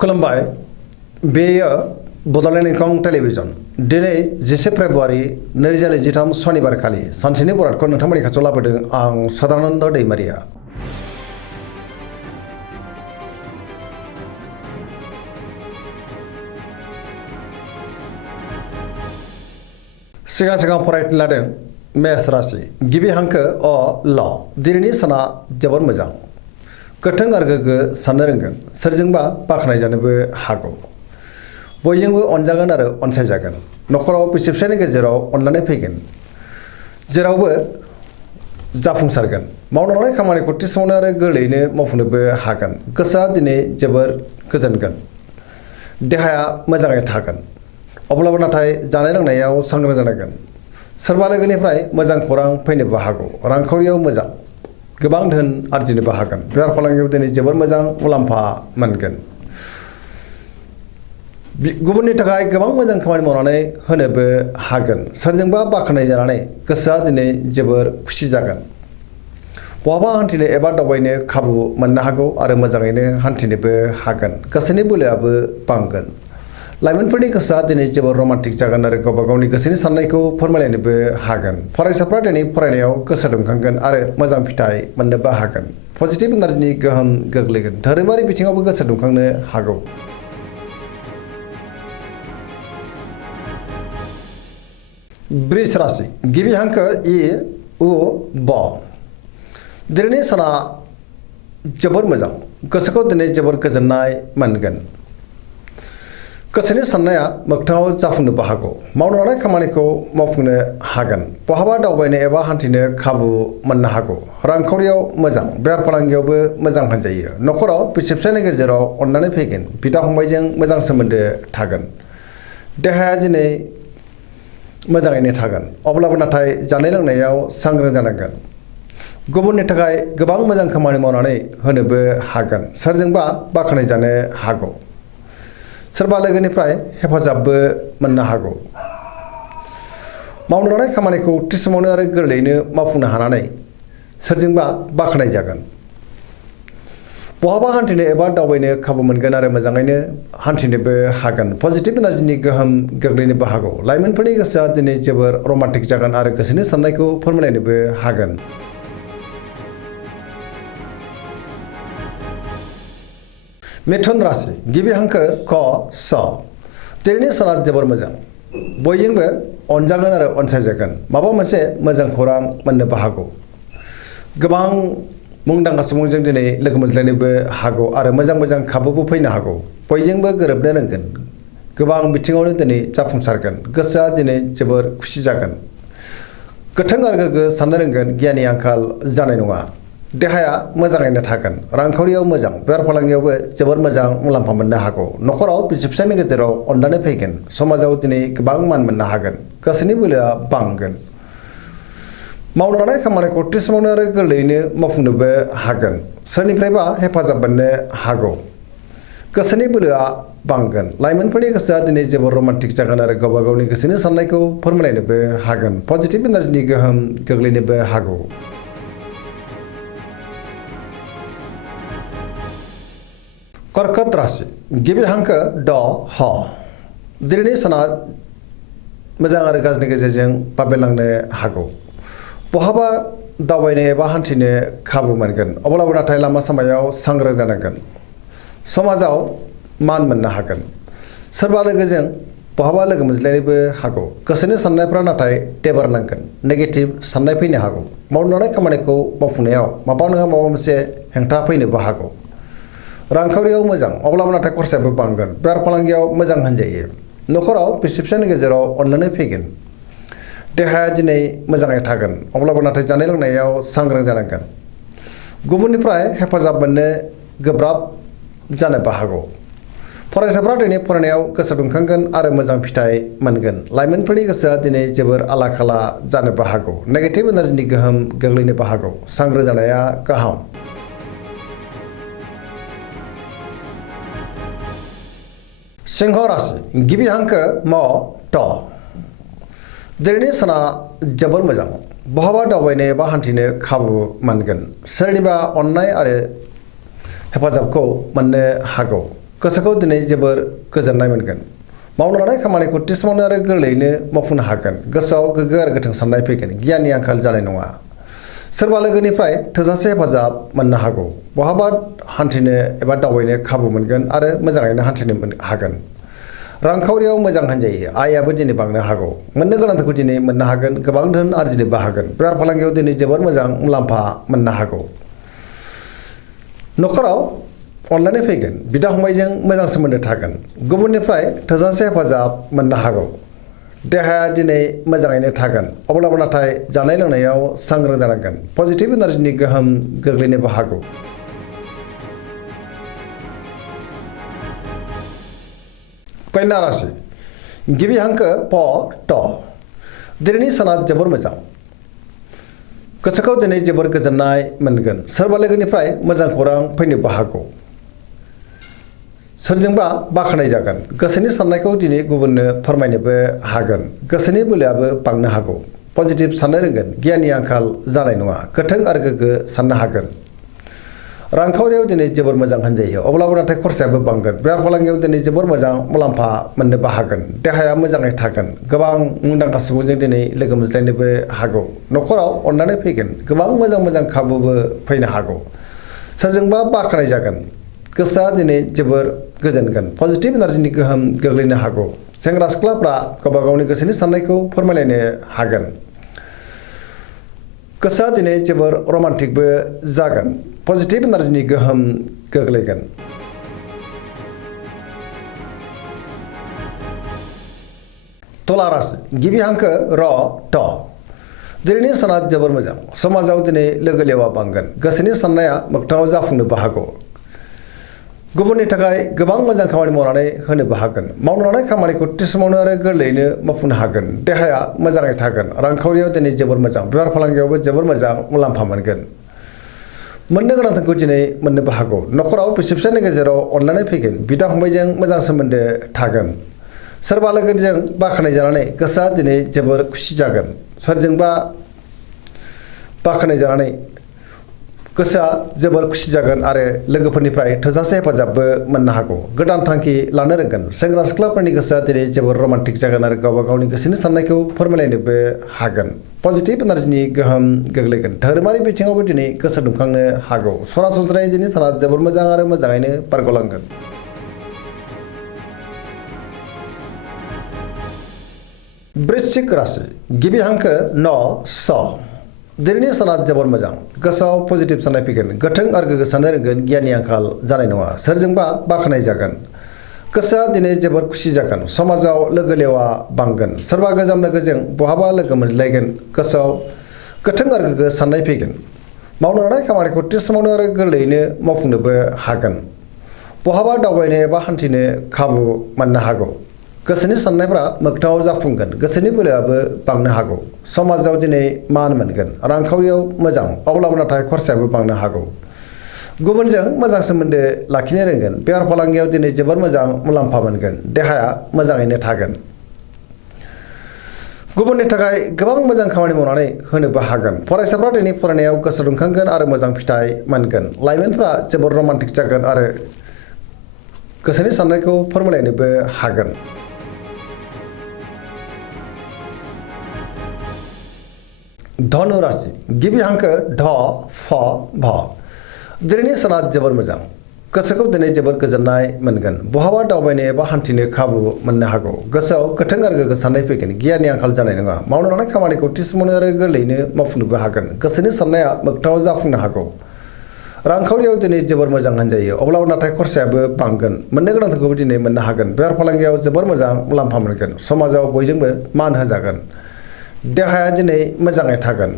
खुलुमबाय बेयो बड'लेण्ड इंखं टेलिभिजन दिनै 10 फेब्रुवारि 2023 शनिबार खालि सानसेनि बरादखौ नोंथांमोननि खाथियाव लाबोदों आं सदानन्द दैमारिया। सिगां फरायनो लादों मेष राशि गिबि हांखो अ ल दिनैनि साना जोबोर मोजां गोथों आरो गोग्गो साननो रोंगोन सोरजोंबा बाख्नाय जानोबो हागौ बयजोंबो अनजागोन आरो अनसायजागोन नखराव बिसि फिसायनि गेजेराव अनलायनाय फैगोन जेरावबो जाफुंसारगोन मावनो लानाय खामानिखौ थि समावनो आरो गोरलैयैनो मावफुंनोबो हागोन गोसोआ दिनै जोबोर गोजोनगोन देहाया मोजाङै थागोन अब्लाबो नाथाय जानाय लोंनायाव सांग्रां जानांगोन सोरबा लोगोनिफ्राय मोजां खौरां फैनोबो हागौ रांखावरियाव मोजां गोबां धोन आरजिनोबो हागोन बेफार फालांगियाव दिनै जोबोर मोजां मुलाम्फा मोनगोन गुबुननि थाखाय गोबां मोजां खामानि मावनानै होनोबो हागोन सोरजोंबा बाख्नाय जानानै गोसोआ दिनै जोबोर खुसि जागोन बहाबा हान्थिनो एबा दावबायनो खाबु मोननो हागौ आरो मोजाङैनो हान्थिनोबो हागोन गोसोनि बोलोआबो बांगोन लाइमोनफोरनि गोसोआ दिनै जोबोर रमान्टिक जागोन आरो गावबा गावनि गोसोनि साननायखौ फोरमायलायनोबो हागोन फरायसाफ्रा दिनै फरायनायाव गोसो दुंखांगोन आरो मोजां फिथाइ मोननोबो हागोन पजिटिभ एनार्जिनि गोहोम गोग्लैगोन धोरोमारि बिथिङावबो गोसो दुंखांनो हागौ वृष राशि गिबि हांखो इ उ ब दिनैनि साना जोबोर मोजां गोसोखौ दिनै जोबोर गोजोननाय मोनगोन गोसोनि साननाया मोगथाङाव जाफुंनोबो हागौ मावनो लानाय खामानिखौ मावफुंनो हागोन बहाबा दावबायनो एबा हान्थिनो खाबु मोननो हागौ रांखावरियाव मोजां बेफार फालांगियावबो मोजां होनजायो नखराव बिसि फिसायनि गेजेराव अननानै फैगोन बिदा फंबायजों मोजां सोमोन्दो थागोन देहाया दिनै मोजाङैनो थागोन अब्लाबो नाथाय जानाय लोंनायाव सांग्रां जानांगोन गुबुननि थाखाय गोबां मोजां खामानि मावनानै होनोबो हागोन सोरजोंबा बाख्नाय जानो हागौ सोरबा लोगोनिफ्राय हेफाजाबबो मोननो हागौ मावनो लानाय खामानिखौ थि समावनो आरो गोरलैयैनो मावफुंनो हानानै सोरजोंबा बाख्नाय जागोन बहाबा हान्थिनो एबा दावबायनो खाबु मोनगोन आरो मोजाङैनो हान्थिनोबो हागोन पजिटिभ एनार्जिनि गोहोम गोग्लैनोबो हागौ लाइमोनफोरनि गोसोआ दिनै जोबोर रमान्टिक जागोन आरो गोसोनि साननायखौ फोरमायलायनोबो हागोन मिथुन राशि गिबि हांखो क स दिनैनि साना जोबोर मोजां बयजोंबो अनजागोन आरो अनसायजागोन माबा मोनसे मोजां खौरां मोननोबो हागौ गोबां मुंदांखा सुबुंजों दिनै लोगो मोनज्लायनोबो हागौ आरो मोजां खाबुबो फैनो हागौ बयजोंबो गोरोबनो रोंगोन गोबां बिथिङावनो दिनै जाफुंसारगोन गोसोआ दिनै जोबोर खुसि जागोन गोथों आरो गोग्गो साननो रोंगोन गियाननि आंखाल जानाय नङा देहाया मोजाङैनो थागोन रांखावरियाव मोजां बेफार फालांगियावबो जोबोर मोजां मुलाम्फा मोननो हागौ नखराव बिसि फिसायनि गेजेराव अनलायनाय फैगोन समाजाव दिनै गोबां मान मोननो हागोन गोसोनि बोलोआ बांगोन मावनो लानाय खामानिखौ थि समावनो आरो गोरलैयैनो मावफुंनोबो हागोन सोरनिफ्रायबा हेफाजाब मोननो हागौ गोसोनि बोलोआ बांगोन लाइमोनफोरनि गोसोआ दिनै जोबोर रमान्टिक जागोन आरो गावबा गावनि गोसोनि साननायखौ फोरमायलायनोबो हागोन पजिटिभ एनार्जिनि गोहोम गोग्लैनोबो हागौ कर्कट राशि गिबि हांखो ड ह दिनैनि साना मोजां आरो गाज्रिनि गेजेरजों बाबेनलांनो हागौ बहाबा दावबायनो एबा हान्थिनो खाबु मोनगोन अब्लाबो नाथाय लामा सामायाव सांग्रां जानांगोन समाजाव मान मोननो हागोन सोरबा लोगोजों बहाबा लोगो मोनज्लायनोबो हागौ गोसोनि साननायफ्रा नाथाय देबारनांगोन नेगेटिभ साननाय फैनो हागौ मावनो लानाय खामानिखौ मावफुंनायाव माबा नङा माबा मोनसे हेंथा फैनोबो हागौ रांखावरियाव मोजां अब्लाबो नाथाय खरसायाबो बांगोन बेफार फालांगियाव मोजां होनजायो नखराव बिसि फिसायनि गेजेराव अननानै फैगोन देहाया दिनै मोजाङै थागोन अब्लाबो नाथाय जानाय लोंनायाव सांग्रां जानांगोन गुबुननिफ्राय हेफाजाब मोननो गोब्राब जानोबो हागौ फरायसाफ्रा दिनै फरायनायाव गोसो दुंखांगोन आरो मोजां फिथाइ मोनगोन लाइमोनफोरनि गोसोआ दिनै जोबोर आला खाला जानोबो हागौ नेगेटिभ एनार्जिनि गोहोम गोग्लैनोबो हागौ सांग्रां जानाया गाहाम सिंह राशि गिबि हांखो म ट दिनैनि साना जोबोर मोजां बहाबा दावबायनो एबा हान्थिनो खाबु मोनगोन सोरनिबा अननाय आरो हेफाजाबखौ मोननो हागौ गोसोखौ दिनै जोबोर गोजोननाय मोनगोन। मावनो लानाय खामानिखौ थि समावनो आरो गोरलैयैनो मावफुंनो हागोन। गोसोआव गोग्गो आरो गोथों साननाय फैगोन। गियाननि आंखाल जानाय नङा। सोरबा लोगोनिफ्राय थोजासे हेफाजाब मोननो हागौ। बहाबा हान्थिनो एबा दावबायनो खाबु मोनगोन आरो मोजाङैनो हान्थिनो हागोन। रांखावरियाव मोजां होनजायो। आयआबो दिनै बांनो हागौ। मोननो गोनांखौ दिनै मोननो हागोन। गोबां धोन आरजिनोबो हागोन। बेफार फालांगियाव दिनै जोबोर मोजां मुलाम्फा मोननो हागौ। न'खराव अनलायनाय फैगोन। बिदा फंबायजों मोजां सोमोन्दो थागोन। गुबुननिफ्राय थोजासे हेफाजाब मोननो हागौ। देहाया दिनै मोजाङैनो थागोन। अब्लाबो नाथाय जानाय लोंनायाव सांग्रां जानांगोन। पजिटिभ एनार्जिनि गोहोम गोग्लैनोबो हागौ। कन्या राशि गिबि हांखो प ट। दिनैनि साना जोबोर मोजां। गोसोखौ दिनै जोबोर गोजोननाय मोनगोन। सोरबा लोगोनिफ्राय मोजां खौरां फैनोबो हागौ। सोरजोंबा बाख्नाय जागोन। गोसोनि साननायखौ दिनै गुबुननो फोरमायनोबो हागोन। गोसोनि बोलोआबो बांनो हागौ। पजिटिभ साननो रोंगोन। गियाननि आंखाल जानाय नङा। गोथों आरो गोग्गो साननो हागोन। रांखावरियाव दिनै जोबोर मोजां होनजायो। अब्लाबो नाथाय खरसायाबो बांगोन। बेफार फालांगियाव दिनै जोबोर मोजां मुलाम्फा मोननोबो हागोन। देहाया मोजाङै थागोन। गोबां मुंदांखा सुबुंजों दिनै लोगो मोनज्लायनोबो हागौ। न'खराव अननानै फैगोन। गोबां मोजां खाबुबो फैनो हागौ। सोरजोंबा बाख्नाय जागोन। गोसोआ दिनै जोबोर गोजोनगोन। पजिटिभ एनार्जिनि गोहोम गोग्लैनो हागौ। सेंग्रा सिख्लाफ्रा गावबा गावनि गोसोनि साननायखौ फोरमायलायनो हागोन। गोसोआ दिनै जोबोर रमान्टिकबो जागोन। पजिटिभ एनार्जिनि गोहोम गोग्लैगोन। तुला राशि गिबि हांखो र ट। दिनैनि साना जोबोर मोजां। समाजाव दिनै लोगो लेवा बांगोन। गोसोनि साननाया मोगथाङाव जाफुंनोबो हागौ। गुबुननि थाखाय गोबां मोजां खामानि मावनानै होनोबो हागोन। मावनो लानाय खामानिखौ थि समावनो आरो गोरलैयैनो मावफुंनो हागोन। देहाया मोजाङै थागोन। रांखावरियाव दिनै जोबोर मोजां। बेफार फालांगियावबो जोबोर मोजां मुलाम्फा मोनगोन। मोननो गोनांखौ दिनै मोननोबो हागौ। न'खराव बिसि फिसायनि गेजेराव अनलायनाय फैगोन। बिदा फंबायजों मोजां सोमोन्दो थागोन। सोरबा लोगोजों बाख्नाय जानानै गोसोआ दिनै जोबोर खुसि जागोन। सोरजोंबा बाख्नाय जानानै गोसोआ जोबोर खुसि जागोन आरो लोगोफोरनिफ्राय थोजासे हेफाजाबबो मोननो हागौ। गोदान थांखि लानो रोंगोन। सेंग्रा सिख्लाफोरनि गोसोआ दिनै जोबोर रमान्टिक जागोन आरो गावबा गावनि गोसोनि साननायखौ फोरमायलायनोबो हागोन। पजिटिभ एनार्जिनि गोहोम गोग्लैगोन। धोरोमारि बिथिङावबो दिनै गोसो दुंखांनो हागौ। सरासनस्रायै दिनै साना जोबोर मोजां आरो मोजाङैनो बारग'लांगोन। वृश्चिक राशि गिबि हांखो न स। दिनैनि साना जोबोर मोजां। गोसोआव पजिटिभ साननाय फैगोन। गोथों आरो गोग्गो साननो रोंगोन। गियाननि आंखाल जानाय नङा। सोरजोंबा बाख्नाय जागोन। गोसोआ दिनै जोबोर खुसि जागोन। समाजाव लोगो लेवा बांगोन। सोरबा गोजाम लोगोजों बहाबा लोगो मोनज्लायगोन। गोसोआव गोथों आरो गोग्गो साननाय फैगोन। मावनो लानाय खामानिखौ थि समावनो आरो गोरलैयैनो मावफुंनोबो हागोन। बहाबा दावबायनो एबा हान्थिनो खाबु मोननो हागौ। गोसोनि साननायफ्रा मोगथाङाव जाफुंगोन। गोसोनि बोलोआबो बांनो हागौ। समाजाव दिनै मान मोनगोन। रांखावरियाव मोजां। अब्लाबो नाथाय खरसायाबो बांनो हागौ। गुबुनजों मोजां सोमोन्दो लाखिनो रोंगोन। बेफार फालांगियाव दिनै जोबोर मोजां मुलाम्फा मोनगोन। देहाया मोजाङैनो थागोन। गुबुननि थाखाय गोबां मोजां खामानि मावनानै होनोबो हागोन। फरायसाफ्रा दिनै फरायनायाव गोसो दुंखांगोन आरो मोजां फिथाइ मोनगोन। लाइमोनफ्रा जोबोर रमान्टिक जागोन आरो गोसोनि साननायखौ फोरमायलायनोबो हागोन। धनु राशि गिबि हांखो ढ फ भ। दिनैनि साना जोबोर मोजां। गोसोखौ दिनै जोबोर गोजोननाय मोनगोन। बहाबा दावबायनो एबा हान्थिनो खाबु मोननो हागौ। गोसोआव गोथों आरो गोग्गो साननाय फैगोन। गियाननि आंखाल जानाय नङा। मावनो लानाय खामानिखौ थि समावनो आरो गोरलैयैनो मावफुंनोबो हागोन। गोसोनि साननाया मोगथाङाव जाफुंनो हागौ। रांखावरियाव दिनै जोबोर मोजां होनजायो। अब्लाबो नाथाय खरसायाबो बांगोन। मोननो गोनांखौबो दिनै मोननो हागोन। बेफार फालांगियाव जोबोर मोजां मुलाम्फा मोनगोन। समाजाव बयजोंबो मान होजागोन। देहाया दिनै मोजाङै थागोन।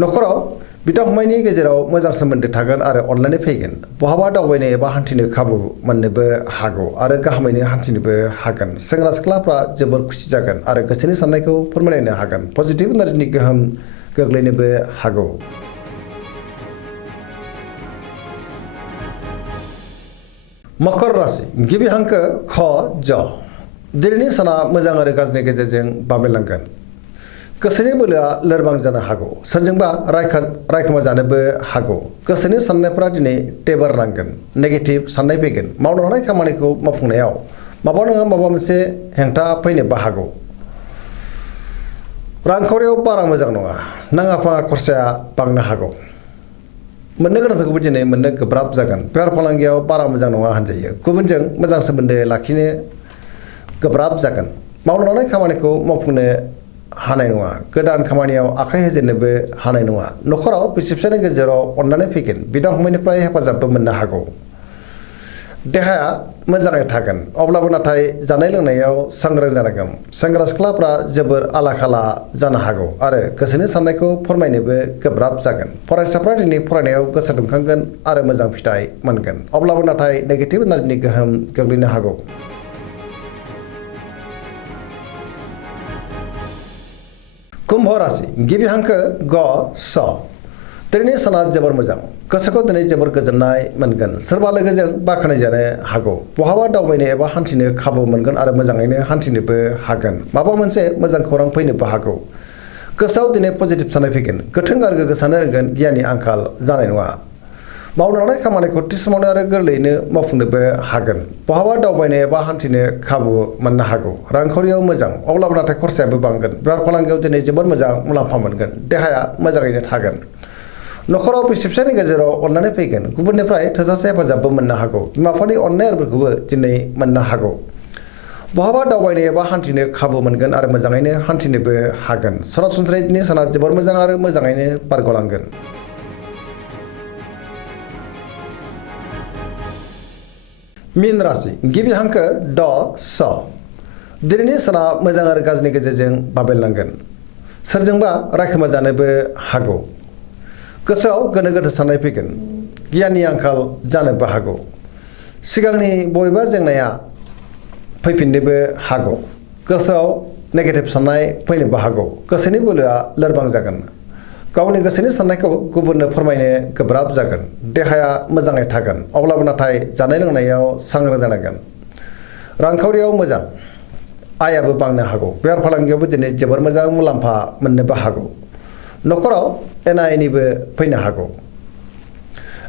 न'खराव बिदा फंबायनि गेजेराव मोजां सोमोन्दो थागोन आरो अनलायनाय फैगोन। बहाबा दावबायनो एबा हान्थिनो खाबु मोननोबो हागौ आरो गाहामैनो हान्थिनोबो हागोन। सेंग्रा सिख्लाफ्रा जोबोर खुसि जागोन आरो गोसोनि साननायखौ फोरमायलायनो हागोन। पजिटिभ एनार्जिनि गोहोम गोग्लैनोबो हागौ। मकर राशि गिबि हांखो ख ज। दिनैनि साना मोजां आरो गाज्रिनि गेजेरजों बाबेनलांगोन। गोसोनि बोलोआ लोरबां जानो हागौ सोरजोंबा रायखोमा जानोबो हागौ गोसोनि साननायफोरा दिनै टेबार नांगोन नेगेटिभ साननाय फैगोन मावनो लानाय खामानिखौ मावफुंनायाव माबा नङा माबा मोनसे हेंथा फैनोबो हागौ रांखावरियाव बारा मोजां नङा नाङा फाङा खरसाया बांनो हागौ मोननो गोनांखौबो दिनै मोननो गोब्राब जागोन बेफार फालांगियाव बारा मोजां नङा होनजायो गुबुनजों मोजां सोमोन्दो लाखिनो गोब्राब जागोन मावनो लानाय खामानिखौ मावफुंनो हानाय नङा गोदान खामानियाव आखाइ होजेननोबो हानाय नङा नखराव बिसि फिसायनि गेजेराव अननानै फैगोन बिदा फंबायनिफ्राय हेफाजाबबो मोननो हागौ देहाया मोजाङै थागोन अब्लाबो नाथाय जानाय लोंनायाव सांग्रां जानांगोन सेंग्रा सिख्लाफ्रा जोबोर आला खाला जानो हागौ आरो गोसोनि साननायखौ फोरमायनोबो गोब्राब जागोन फरायसाफ्रा दिनै फरायनायाव गोसो दुंखांगोन आरो मोजां फिथाइ मोनगोन अब्लाबो नाथाय नेगेटिभ एनार्जिनि गोहोम गोग्लैनो हागौ कुम्भ राशि गिबि हांखो ग स दिनैनि साना जोबोर मोजां गोसोखौ दिनै जोबोर गोजोननाय मोनगोन सोरबा लोगोजों बाख्नाय जानो हागौ बहाबा दावबायनो एबा हान्थिनो खाबु मोनगोन आरो मोजाङैनो हान्थिनोबो हागोन माबा मोनसे मोजां खौरां फैनोबो हागौ गोसोआव दिनै पजिटिभ साननाय फैगोन गोथों आरो गोग्गो साननो रोंगोन गियाननि आंखाल जानाय नङा मावनो लानाय खामानिखौ थि समावनो आरो गोरलैयैनो मावफुंनोबो हागोन बहाबा दावबायनो एबा हान्थिनो खाबु मोननो हागौ रांखावरियाव मोजां अब्लाबो नाथाय खरसायाबो बांगोन बेफार फालांगियाव दिनै जोबोर मोजां मुलाम्फा मोनगोन देहाया मोजाङैनो थागोन नखराव बिसि फिसायनि गेजेराव अननानै फैगोन गुबुननिफ्राय थोजासे हेफाजाबबो मोननो हागौ बिमा बिफानि अननाय आरोफोरखौबो दिनै मोननो हागौ बहाबा दावबायनो एबा हान्थिनो खाबु मोनगोन आरो मोजाङैनो हान्थिनोबो हागोन सरासनस्रायै दिनै साना जोबोर मोजां आरो मोजाङैनो बारग'लांगोन मीन राशि गिबि हांखो ड स दिनैनि साना मोजां आरो गाज्रिनि गेजेरजों बाबेलनांगोन सोरजोंबा रायखोमा जानोबो हागौ गोसोआव गोनो गोथो साननाय फैगोन गियाननि आंखाल जानोबो हागौ सिगांनि बबेबा जेंनाया फैफिननोबो हागौ गोसोआव नेगेटिभ साननाय फैनोबो हागौ गोसोनि बोलोआ लोरबां जागोन गावनि गोसोनि साननायखौ गुबुननो फोरमायनो गोब्राब जागोन देहाया मोजाङै थागोन अब्लाबो नाथाय जानाय लोंनायाव सांग्रां जानांगोन रांखावरियाव मोजां आयाबो बांनो हागौ बेफार फालांगियावबो दिनै जोबोर मोजां मुलाम्फा मोननोबो हागौ नखराव एना एनिबो फैनो हागौ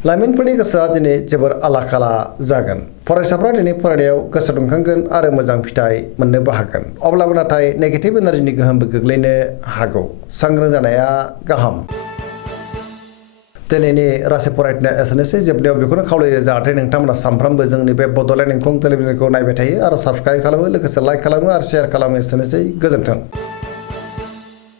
लाइमोनफोरनि गोसोआ दिनै जोबोर आला खाला जागोन फरायसाफ्रा दिनै फरायनायाव गोसो दुंखांगोन आरो मोजां फिथाइ मोननोबो हागोन अब्लाबो नाथाय नेगेटिभ एनार्जिनि गोहोमबो गोग्लैनो हागौ सांग्रां जानाया गाहाम दिनैनि राशि फरायनाया एसेनोसै जोबनायाव बेखौनो खावलायो जाहाथे नोंथांमोना सानफ्रामबो जोंनि बे बड'लेण्ड इंखं टेलिभिजनखौ नायबाय थायो आरो साबस्क्राइब खालामो लोगोसे लाइक खालामो आरो शेयार खालामो एसेनोसै गोजोन्थों